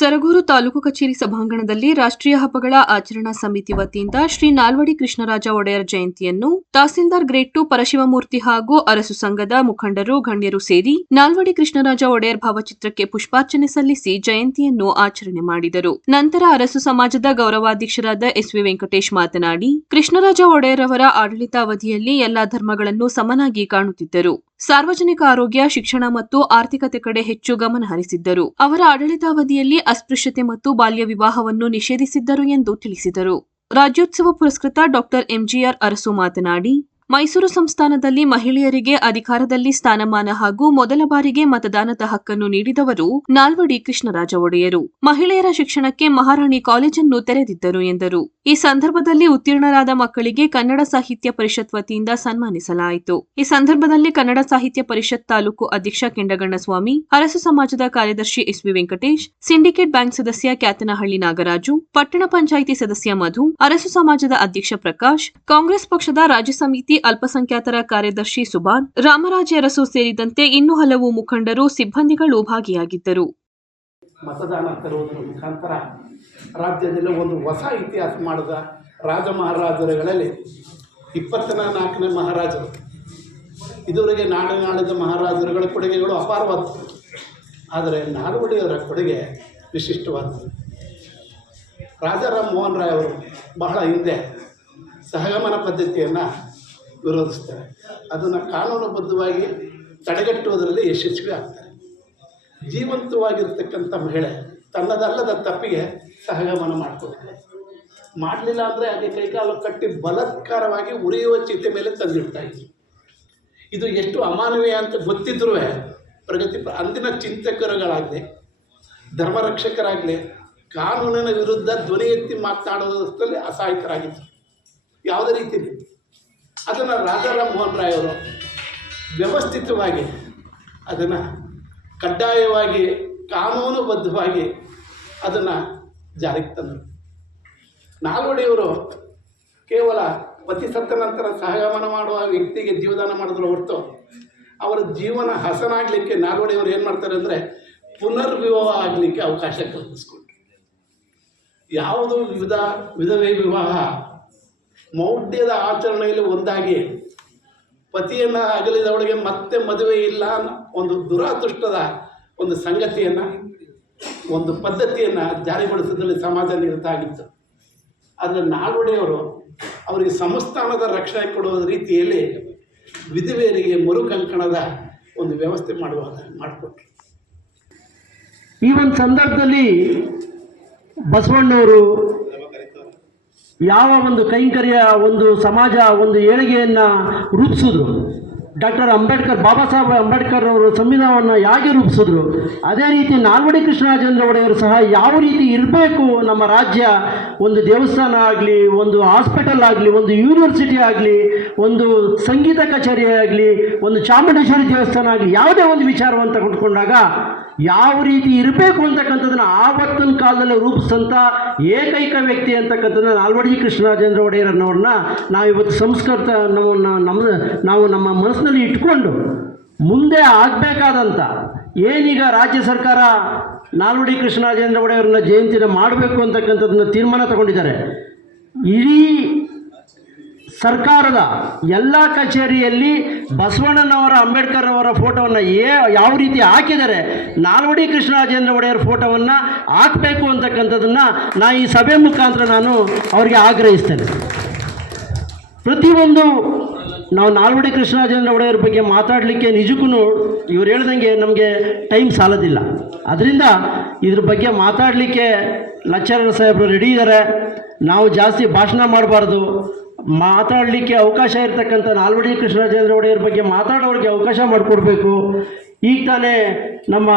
ಸರಗೂರು ತಾಲೂಕು ಕಚೇರಿ ಸಭಾಂಗಣದಲ್ಲಿ ರಾಷ್ಟ್ರೀಯ ಹಬ್ಬಗಳ ಆಚರಣಾ ಸಮಿತಿ ವತಿಯಿಂದ ಶ್ರೀ ನಾಲ್ವಡಿ ಕೃಷ್ಣರಾಜ ಒಡೆಯರ್ ಜಯಂತಿಯನ್ನು ತಹಸೀಲ್ದಾರ್ ಗ್ರೇಡ್ ಟು ಪರಶಿವಮೂರ್ತಿ ಹಾಗೂ ಅರಸು ಸಂಘದ ಮುಖಂಡರು, ಗಣ್ಯರು ಸೇರಿ ನಾಲ್ವಡಿ ಕೃಷ್ಣರಾಜ ಒಡೆಯರ್ ಭಾವಚಿತ್ರಕ್ಕೆ ಪುಷ್ಪಾರ್ಚನೆ ಸಲ್ಲಿಸಿ ಜಯಂತಿಯನ್ನು ಆಚರಣೆ ಮಾಡಿದರು. ನಂತರ ಅರಸು ಸಮಾಜದ ಗೌರವಾಧ್ಯಕ್ಷರಾದ ಎಸ್ ವಿ ವೆಂಕಟೇಶ್ ಮಾತನಾಡಿ, ಕೃಷ್ಣರಾಜ ಒಡೆಯರ್ ಅವರ ಆಡಳಿತಾವಧಿಯಲ್ಲಿ ಎಲ್ಲಾ ಧರ್ಮಗಳನ್ನು ಸಮನಾಗಿ ಕಾಣುತ್ತಿದ್ದರು. ಸಾರ್ವಜನಿಕ ಆರೋಗ್ಯ, ಶಿಕ್ಷಣ ಮತ್ತು ಆರ್ಥಿಕತೆ ಕಡೆ ಹೆಚ್ಚು ಗಮನ ಹರಿಸಿದ್ದರು. ಅವರ ಆಡಳಿತಾವಧಿಯಲ್ಲಿ ಅಸ್ಪೃಶ್ಯತೆ ಮತ್ತು ಬಾಲ್ಯ ವಿವಾಹವನ್ನು ನಿಷೇಧಿಸಿದ್ದರು ಎಂದು ತಿಳಿಸಿದರು. ರಾಜ್ಯೋತ್ಸವ ಪುರಸ್ಕೃತ ಡಾಕ್ಟರ್ ಎಂಜಿಆರ್ ಅರಸು ಮಾತನಾಡಿ ಮೈಸೂರು ಸಂಸ್ಥಾನದಲ್ಲಿ ಮಹಿಳೆಯರಿಗೆ ಅಧಿಕಾರದಲ್ಲಿ ಸ್ಥಾನಮಾನ ಹಾಗೂ ಮೊದಲ ಬಾರಿಗೆ ಮತದಾನದ ಹಕ್ಕನ್ನು ನೀಡಿದವರು ನಾಲ್ವಡಿ ಕೃಷ್ಣರಾಜ ಒಡೆಯರು. ಮಹಿಳೆಯರ ಶಿಕ್ಷಣಕ್ಕೆ ಮಹಾರಾಣಿ ಕಾಲೇಜನ್ನು ತೆರೆದಿದ್ದರು ಎಂದರು. ಈ ಸಂದರ್ಭದಲ್ಲಿ ಉತ್ತೀರ್ಣರಾದ ಮಕ್ಕಳಿಗೆ ಕನ್ನಡ ಸಾಹಿತ್ಯ ಪರಿಷತ್ ವತಿಯಿಂದ ಸನ್ಮಾನಿಸಲಾಯಿತು. ಈ ಸಂದರ್ಭದಲ್ಲಿ ಕನ್ನಡ ಸಾಹಿತ್ಯ ಪರಿಷತ್ ತಾಲೂಕು ಅಧ್ಯಕ್ಷ ಕೆಂಡಗಣ್ಣಸ್ವಾಮಿ, ಅರಸು ಸಮಾಜದ ಕಾರ್ಯದರ್ಶಿ S V Venkatesh, Syndicate bank ಸದಸ್ಯ ಕ್ಯಾತನಹಳ್ಳಿ ನಾಗರಾಜು, ಪಟ್ಟಣ ಪಂಚಾಯಿತಿ ಸದಸ್ಯ ಮಧು, ಅರಸು ಸಮಾಜದ ಅಧ್ಯಕ್ಷ ಪ್ರಕಾಶ್, ಕಾಂಗ್ರೆಸ್ ಪಕ್ಷದ ರಾಜ್ಯ ಸಮಿತಿ ಅಲ್ಪಸಂಖ್ಯಾತರ ಕಾರ್ಯದರ್ಶಿ ಸುಬಾನ್ ರಾಮರಾಜ ಅರಸು ಸೇರಿದಂತೆ ಇನ್ನೂ ಹಲವು ಮುಖಂಡರು, ಸಿಬ್ಬಂದಿಗಳು ಭಾಗಿಯಾಗಿದ್ದರು. ಮತದಾನ ತರುವುದರ ಮುಖಾಂತರ ರಾಜ್ಯದಲ್ಲಿ ಒಂದು ಹೊಸ ಇತಿಹಾಸ ಮಾಡಿದ ರಾಜ ಮಹಾರಾಜರುಗಳಲ್ಲಿ ಇಪ್ಪತ್ತ ನಾಲ್ಕನೇ ಮಹಾರಾಜರು. ಇದುವರೆಗೆ ನಾಡಿನಾಡಿದ ಮಹಾರಾಜರುಗಳ ಕೊಡುಗೆಗಳು ಅಪಾರವಾದವು. ಆದರೆ ನಾಲ್ವಡಿಯವರ ಕೊಡುಗೆ ವಿಶಿಷ್ಟವಾದದ್ದು. ರಾಜಾರಾಮ್ ಮೋಹನ್ ರಾಯ್ ಅವರು ಬಹಳ ಹಿಂದೆ ಸಹಗಮನ ಪದ್ಧತಿಯನ್ನು ವಿರೋಧಿಸ್ತಾರೆ. ಅದನ್ನು ಕಾನೂನುಬದ್ಧವಾಗಿ ತಡೆಗಟ್ಟುವುದರಲ್ಲಿ ಯಶಸ್ವಿ ಆಗ್ತಾರೆ. ಜೀವಂತವಾಗಿರ್ತಕ್ಕಂಥ ಮಹಿಳೆ ತನ್ನದಲ್ಲದ ತಪ್ಪಿಗೆ ಸಹಗಮನ ಮಾಡ್ಕೊಳ್ತಾರೆ ಮಾಡಲಿಲ್ಲ ಅಂದರೆ ಹಾಗೆ ಕೈಕಾಲು ಕಟ್ಟಿ ಬಲತ್ಕಾರವಾಗಿ ಉರಿಯುವ ಚಿತೆ ಮೇಲೆ ತಂದಿಡ್ತಾ ಇದ್ರು ಇದು ಎಷ್ಟು ಅಮಾನವೀಯ ಅಂತ ಗೊತ್ತಿದ್ರೂ ಪ್ರಗತಿ ಅಂದಿನ ಚಿಂತಕರುಗಳಾಗಲಿ, ಧರ್ಮರಕ್ಷಕರಾಗಲಿ, ಕಾನೂನಿನ ವಿರುದ್ಧ ಧ್ವನಿ ಎತ್ತಿ ಮಾತನಾಡುವುದರಲ್ಲಿ ಅಸಹಾಯಕರಾಗಿದ್ದರು ಯಾವುದೇ ರೀತಿಯಲ್ಲಿ ಅದನ್ನು ರಾಜಾರಾಮ್ ಮೋಹನ್ ರಾಯ್ ಅವರು ವ್ಯವಸ್ಥಿತವಾಗಿ ಅದನ್ನು ಕಡ್ಡಾಯವಾಗಿ, ಕಾನೂನುಬದ್ಧವಾಗಿ ಅದನ್ನು ಜಾರಿಗೆ ತಂದರು. ನಾಲ್ವಡಿಯವರು ಕೇವಲ ಪತಿ ಸತ್ತ ನಂತರ ಸಹಗಮನ ಮಾಡುವ ವ್ಯಕ್ತಿಗೆ ಜೀವದಾನ ಮಾಡಿದ್ರು ಹೊರತು ಅವರ ಜೀವನ ಹಸನಾಗಲಿಕ್ಕೆ ನಾಲ್ವಡಿಯವರು ಏನು ಮಾಡ್ತಾರೆ ಅಂದರೆ ಪುನರ್ವಿವಾಹ ಆಗಲಿಕ್ಕೆ ಅವಕಾಶ ಕಲ್ಪಿಸ್ಕೊಂಡ್ರು ಯಾವುದು ವಿಧ ವಿಧವೇ ವಿವಾಹ ಮೌಢ್ಯದ ಆಚರಣೆಯಲ್ಲಿ ಒಂದಾಗಿ, ಪತಿಯನ್ನು ಅಗಲಿದವಳಿಗೆ ಮತ್ತೆ ಮದುವೆ ಇಲ್ಲ ಒಂದು ದುರಾದೃಷ್ಟದ ಒಂದು ಸಂಗತಿಯನ್ನು, ಒಂದು ಪದ್ಧತಿಯನ್ನು ಜಾರಿಗೊಳಿಸಿದಲ್ಲಿ ಸಮಾಜ ನಿರತ ಆಗಿತ್ತು. ಆದರೆ ನಾಲ್ವಡಿಯವರು ಅವರಿಗೆ ಸಂಸ್ಥಾನದ ರಕ್ಷಣೆ ಕೊಡುವ ರೀತಿಯಲ್ಲಿ ವಿಧವೆಯರಿಗೆ ಮರುಕಂಕಣದ ಒಂದು ವ್ಯವಸ್ಥೆ ಮಾಡುವ ಮಾಡಿಕೊಟ್ರು. ಈ ಒಂದು ಸಂದರ್ಭದಲ್ಲಿ ಬಸವಣ್ಣವರು ಯಾವ ಒಂದು ಕೈಂಕರ್ಯ, ಒಂದು ಸಮಾಜ, ಒಂದು ಏಳಿಗೆಯನ್ನು ರೂಪಿಸಿದ್ರು? ಡಾಕ್ಟರ್ ಅಂಬೇಡ್ಕರ್, ಬಾಬಾ ಸಾಹೇಬ್ ಅಂಬೇಡ್ಕರ್ ಅವರು ಸಂವಿಧಾನವನ್ನು ಹೇಗೆ ರೂಪಿಸಿದ್ರು? ಅದೇ ರೀತಿ ನಾಲ್ವಡಿ ಕೃಷ್ಣರಾಜೇಂದ್ರ ಒಡೆಯರು ಸಹ ಯಾವ ರೀತಿ ಇರಬೇಕು? ನಮ್ಮ ರಾಜ್ಯ ಒಂದು ದೇವಸ್ಥಾನ ಆಗಲಿ, ಒಂದು ಹಾಸ್ಪಿಟಲ್ ಆಗಲಿ, ಒಂದು ಯೂನಿವರ್ಸಿಟಿ ಆಗಲಿ, ಒಂದು ಸಂಗೀತ ಕಚೇರಿ ಆಗಲಿ, ಒಂದು ಚಾಮುಂಡೇಶ್ವರಿ ದೇವಸ್ಥಾನ ಆಗಲಿ, ಯಾವುದೇ ಒಂದು ವಿಚಾರವನ್ನು ತೆಗೆದುಕೊಂಡಾಗ ಯಾವ ರೀತಿ ಇರಬೇಕು ಅಂತಕ್ಕಂಥದ್ದನ್ನು ಆವತ್ತಿನ ಕಾಲದಲ್ಲಿ ರೂಪಿಸಿದಂಥ ಏಕೈಕ ವ್ಯಕ್ತಿ ಅಂತಕ್ಕಂಥದ್ದು ನಾಲ್ವಡಿ ಕೃಷ್ಣರಾಜೇಂದ್ರ ಒಡೆಯರನ್ನವ್ರನ್ನ ನಾವು ಇವತ್ತು ಸಂಸ್ಕೃತ ನಮ್ಮನ್ನು ನಮ್ಮ ನಾವು ನಮ್ಮ ಮನಸ್ಸಿನಲ್ಲಿ ಇಟ್ಕೊಂಡು ಮುಂದೆ ಆಗಬೇಕಾದಂಥ ಏನೀಗ ರಾಜ್ಯ ಸರ್ಕಾರ ನಾಲ್ವಡಿ ಕೃಷ್ಣರಾಜೇಂದ್ರ ಒಡೆಯವ್ರನ್ನ ಜಯಂತಿನ ಮಾಡಬೇಕು ಅಂತಕ್ಕಂಥದ್ದನ್ನ ತೀರ್ಮಾನ ತಗೊಂಡಿದ್ದಾರೆ. ಇಡೀ ಸರ್ಕಾರದ ಎಲ್ಲ ಕಚೇರಿಯಲ್ಲಿ ಬಸವಣ್ಣನವರ ಅಂಬೇಡ್ಕರ್ ಅವರ ಫೋಟೋವನ್ನು ಏ ಯಾವ ರೀತಿ ಹಾಕಿದರೆ ನಾಲ್ವಡಿ ಕೃಷ್ಣರಾಜೇಂದ್ರ ಒಡೆಯರ್ ಫೋಟೋವನ್ನು ಹಾಕಬೇಕು ಅಂತಕ್ಕಂಥದ್ದನ್ನು ನಾ ಈ ಸಭೆ ಮುಖಾಂತರ ನಾನು ಅವರಿಗೆ ಆಗ್ರಹಿಸ್ತೇನೆ. ಪ್ರತಿಯೊಂದು ನಾವು ನಾಲ್ವಡಿ ಕೃಷ್ಣರಾಜೇಂದ್ರ ಒಡೆಯರ್ ಬಗ್ಗೆ ಮಾತಾಡಲಿಕ್ಕೆ ನಿಜಕ್ಕೂ ಇವ್ರು ಹೇಳ್ದಂಗೆ ನಮಗೆ ಟೈಮ್ ಸಾಲೋದಿಲ್ಲ. ಅದರಿಂದ ಇದ್ರ ಬಗ್ಗೆ ಮಾತಾಡಲಿಕ್ಕೆ ಲೆಕ್ಚರರ್ ಸಾಹೇಬರು ರೆಡಿ ಇದ್ದಾರೆ ನಾವು ಜಾಸ್ತಿ ಭಾಷಣ ಮಾಡಬಾರ್ದು. ಮಾತಾಡಲಿಕ್ಕೆ ಅವಕಾಶ ಇರತಕ್ಕಂಥ ನಾಲ್ವಡಿ ಕೃಷ್ಣರಾಜೇಂದ್ರ ಒಡೆಯರ್ ಬಗ್ಗೆ ಮಾತಾಡೋರಿಗೆ ಅವಕಾಶ ಮಾಡಿಕೊಡ್ಬೇಕು. ಈಗ ತಾನೇ ನಮ್ಮ